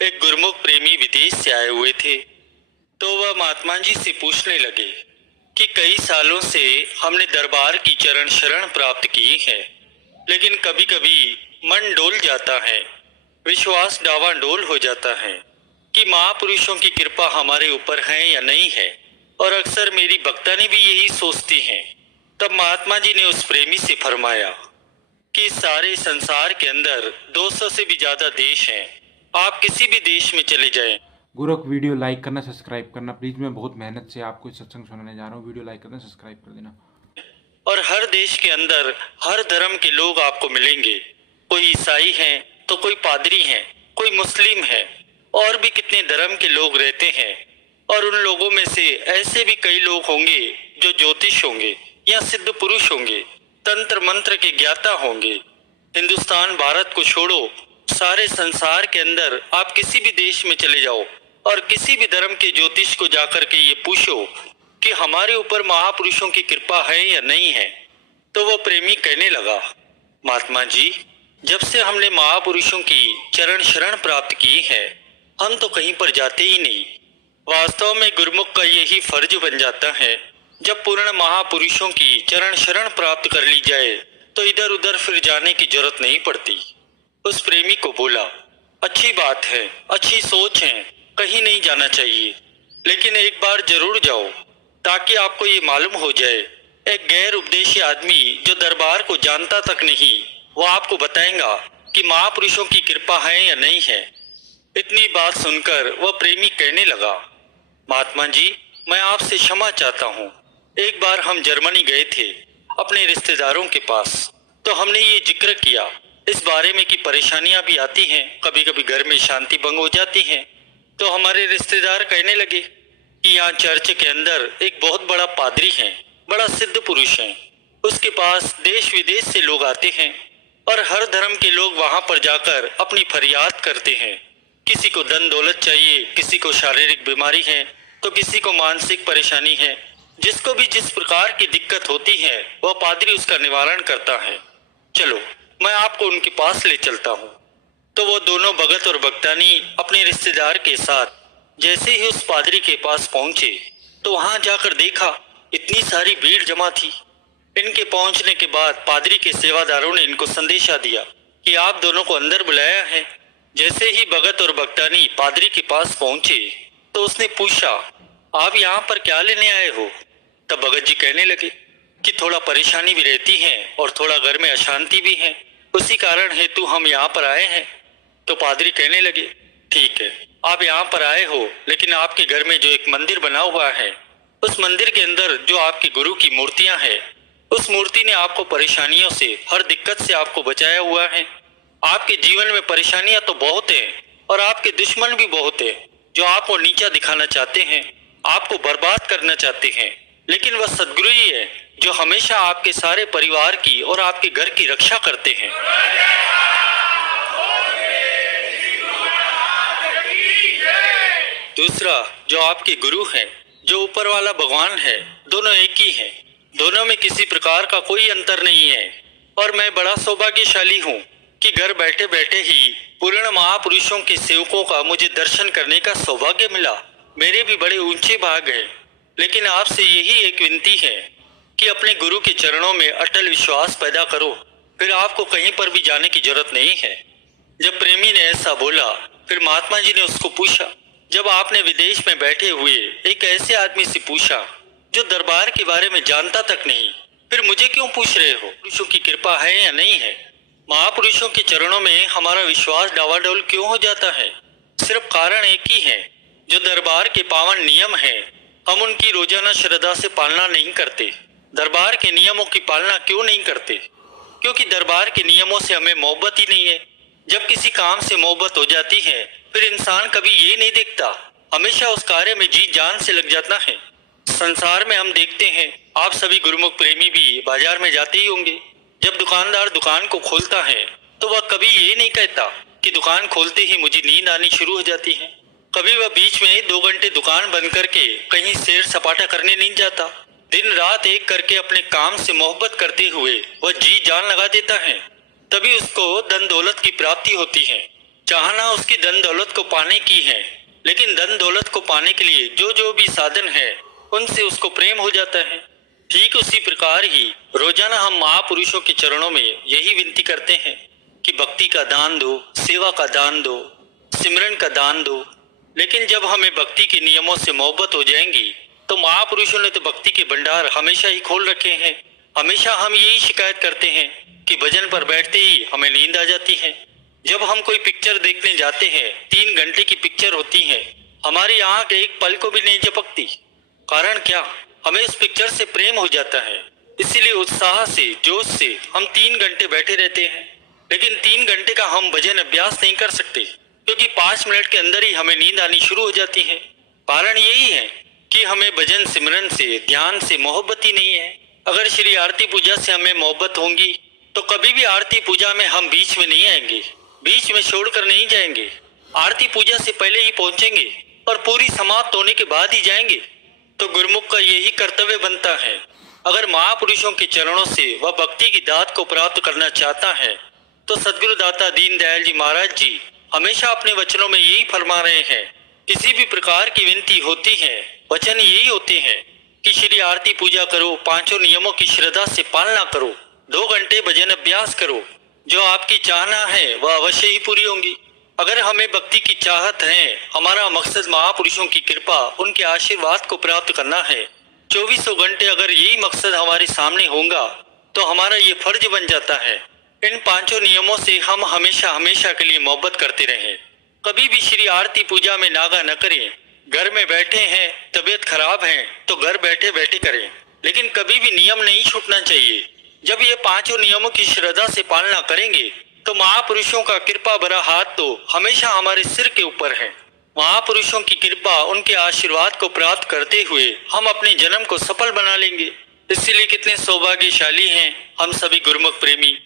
एक गुरमुख प्रेमी विदेश से आए हुए थे, तो वह महात्मा जी से पूछने लगे कि कई सालों से हमने दरबार की चरण शरण प्राप्त की है, लेकिन कभी कभी मन डोल जाता है, विश्वास डावाडोल हो जाता है कि महापुरुषों की कृपा हमारे ऊपर है या नहीं है। और अक्सर मेरी भक्तानी भी यही सोचती हैं। तब महात्मा जी ने उस प्रेमी से फरमाया कि सारे संसार के अंदर 200 से भी ज्यादा देश हैं, आप किसी भी देश में चले जाएं। गुरु वीडियो लाइक करना, सब्सक्राइब करना प्लीज। मैं बहुत मेहनत से आपको सत्संग सुनाने जा रहा हूँ। वीडियो लाइक करना, सब्सक्राइब कर देना। और हर देश के अंदर हर धर्म के लोग आपको मिलेंगे। कोई ईसाई हैं तो कोई पादरी हैं, कोई मुस्लिम है, और भी कितने धर्म के लोग रहते हैं। और उन लोगों में से ऐसे भी कई लोग होंगे जो ज्योतिष होंगे या सिद्ध पुरुष होंगे, तंत्र मंत्र के ज्ञाता होंगे। हिंदुस्तान भारत को छोड़ो, सारे संसार के अंदर आप किसी भी देश में चले जाओ और किसी भी धर्म के ज्योतिष को जाकर के ये पूछो कि हमारे ऊपर महापुरुषों की कृपा है या नहीं है, तो वह प्रेमी कहने लगा, महात्मा जी, जब से हमने महापुरुषों की चरण शरण प्राप्त की है, हम तो कहीं पर जाते ही नहीं। वास्तव में गुरुमुख का यही फर्ज बन जाता है, जब पूर्ण महापुरुषों की चरण शरण प्राप्त कर ली जाए तो इधर उधर फिर जाने की जरूरत नहीं पड़ती। उस प्रेमी को बोला, अच्छी बात है, अच्छी सोच है, कहीं नहीं जाना चाहिए, लेकिन एक बार जरूर जाओ ताकि आपको ये मालूम हो जाए। एक गैर उपदेशी आदमी जो दरबार को जानता तक नहीं, वो आपको बताएगा कि महापुरुषों की कृपा है या नहीं है। इतनी बात सुनकर वह प्रेमी कहने लगा, महात्मा जी, मैं आपसे क्षमा चाहता हूँ। एक बार हम जर्मनी गए थे अपने रिश्तेदारों के पास, तो हमने ये जिक्र किया इस बारे में कि परेशानियां भी आती हैं, कभी कभी घर में शांति भंग हो जाती है। तो हमारे रिश्तेदार कहने लगे कि यहाँ चर्च के अंदर एक बहुत बड़ा पादरी है, बड़ा सिद्ध पुरुष है, उसके पास देश विदेश से लोग आते हैं और हर धर्म के लोग वहां पर जाकर अपनी फरियाद करते हैं। किसी को धन दौलत चाहिए, किसी को शारीरिक बीमारी है, तो किसी को मानसिक परेशानी है। जिसको भी जिस प्रकार की दिक्कत होती है वह पादरी उसका निवारण करता है। चलो, मैं आपको उनके पास ले चलता हूँ। तो वो दोनों भगत और भक्तानी अपने रिश्तेदार के साथ जैसे ही उस पादरी के पास पहुंचे तो वहां जाकर देखा इतनी सारी भीड़ जमा थी। इनके पहुंचने के बाद पादरी के सेवादारों ने इनको संदेशा दिया कि आप दोनों को अंदर बुलाया है। जैसे ही भगत और भक्तानी पादरी के पास पहुंचे तो उसने पूछा, आप यहाँ पर क्या लेने आए हो? तब भगत जी कहने लगे कि थोड़ा परेशानी भी रहती है और थोड़ा घर में अशांति भी है, उसी कारण हेतु हम यहाँ पर आए हैं। तो पादरी कहने लगे, ठीक है, आप यहाँ पर आए हो, लेकिन आपके घर में जो एक मंदिर बना हुआ है, उस मंदिर के अंदर जो आपके गुरु की मूर्तियां हैं, उस मूर्ति ने आपको परेशानियों से, हर दिक्कत से आपको बचाया हुआ है। आपके जीवन में परेशानियां तो बहुत है और आपके दुश्मन भी बहुत है, जो आपको नीचा दिखाना चाहते हैं, आपको बर्बाद करना चाहते हैं, लेकिन वह सदगुरु ही है जो हमेशा आपके सारे परिवार की और आपके घर की रक्षा करते हैं। दूसरा, जो आपके गुरु हैं, जो ऊपर वाला भगवान है, दोनों एक ही हैं, दोनों में किसी प्रकार का कोई अंतर नहीं है। और मैं बड़ा सौभाग्यशाली हूँ कि घर बैठे बैठे ही पूर्ण महापुरुषों के सेवकों का मुझे दर्शन करने का सौभाग्य मिला। मेरे भी बड़े ऊंचे भाग हैं, लेकिन आपसे यही एक विनती है कि अपने गुरु के चरणों में अटल विश्वास पैदा करो, फिर आपको कहीं पर भी जाने की जरूरत नहीं है। जब प्रेमी ने ऐसा बोला, फिर महात्मा जी ने उसको पूछा, जब आपने विदेश में बैठे हुए एक ऐसे आदमी से पूछा जो दरबार के बारे में जानता तक नहीं, फिर मुझे क्यों पूछ रहे हो पुरुषों की कृपा है या नहीं है? महापुरुषों के चरणों में हमारा विश्वास डावाडोल क्यों हो जाता है? सिर्फ कारण एक ही है, जो दरबार के पावन नियम है, हम उनकी रोजाना श्रद्धा से पालना नहीं करते। दरबार के नियमों की पालना क्यों नहीं करते? क्योंकि दरबार के नियमों से हमें मोहब्बत ही नहीं है। जब किसी काम से मोहब्बत हो जाती है, फिर इंसान कभी ये नहीं देखता, हमेशा उस कार्य में जी जान से लग जाता है। संसार में हम देखते हैं, आप सभी गुरुमुख प्रेमी भी बाजार में जाते ही होंगे। जब दुकानदार दुकान को खोलता है तो वह कभी ये नहीं कहता कि दुकान खोलते ही मुझे नींद आनी शुरू हो जाती है। कभी वह बीच में 2 घंटे दुकान बंद करके कहीं सैर सपाटा करने नहीं जाता। दिन रात एक करके अपने काम से मोहब्बत करते हुए वह जी जान लगा देता है, तभी उसको धन दौलत की प्राप्ति होती है। चाहना उसकी धन दौलत को पाने की है, लेकिन धन दौलत को पाने के लिए जो जो भी साधन है उनसे उसको प्रेम हो जाता है। ठीक उसी प्रकार ही रोजाना हम महापुरुषों के चरणों में यही विनती करते हैं कि भक्ति का दान दो, सेवा का दान दो, सिमरन का दान दो। लेकिन जब हमें भक्ति के नियमों से मोहब्बत हो जाएंगी तो महापुरुषों ने तो भक्ति के भंडार हमेशा ही खोल रखे हैं। हमेशा हम यही शिकायत करते हैं कि भजन पर बैठते ही हमें नींद आ जाती है। जब हम कोई पिक्चर देखने जाते हैं, 3 घंटे की पिक्चर होती है, हमारी आंख एक पल को भी नहीं झपकती। कारण क्या? हमें उस पिक्चर से प्रेम हो जाता है, इसीलिए उत्साह से, जोश से हम 3 घंटे बैठे रहते हैं। लेकिन 3 घंटे का हम भजन अभ्यास नहीं कर सकते, क्योंकि 5 मिनट के अंदर ही हमें नींद आनी शुरू हो जाती है। कारण यही है कि हमें भजन सिमरन से, ध्यान से मोहब्बत ही नहीं है। अगर श्री आरती पूजा से हमें मोहब्बत होगी तो कभी भी आरती पूजा में हम बीच में नहीं आएंगे, बीच में छोड़कर नहीं जाएंगे। आरती पूजा से पहले ही पहुंचेंगे और पूरी समाप्त होने के बाद ही जाएंगे। तो गुरुमुख का यही कर्तव्य बनता है। अगर महापुरुषों के चरणों से वह भक्ति की दात को प्राप्त करना चाहता है तो सदगुरु दाता दीनदयाल जी महाराज जी हमेशा अपने वचनों में यही फरमा रहे हैं। किसी भी प्रकार की विनती होती है, वचन यही होते हैं कि श्री आरती पूजा करो, 5 नियमों की श्रद्धा से पालना करो, 2 घंटे भजन अभ्यास करो। जो आपकी चाहना है वह अवश्य ही पूरी होंगी। अगर हमें भक्ति की चाहत है, हमारा मकसद महापुरुषों की कृपा, उनके आशीर्वाद को प्राप्त करना है, 2400 घंटे अगर यही मकसद हमारे सामने होगा तो हमारा ये फर्ज बन जाता है इन 5 नियमों से हम हमेशा हमेशा के लिए मोहब्बत करते रहें। कभी भी श्री आरती पूजा में नागा न करें। घर में बैठे हैं, तबीयत खराब है तो घर बैठे बैठे करें, लेकिन कभी भी नियम नहीं छूटना चाहिए। जब ये 5 नियमों की श्रद्धा से पालना करेंगे तो महापुरुषों का कृपा भरा हाथ तो हमेशा हमारे सिर के ऊपर है। महापुरुषों की कृपा, उनके आशीर्वाद को प्राप्त करते हुए हम अपने जन्म को सफल बना लेंगे। इसलिए कितने सौभाग्यशाली हैं हम सभी गुरुमुख प्रेमी।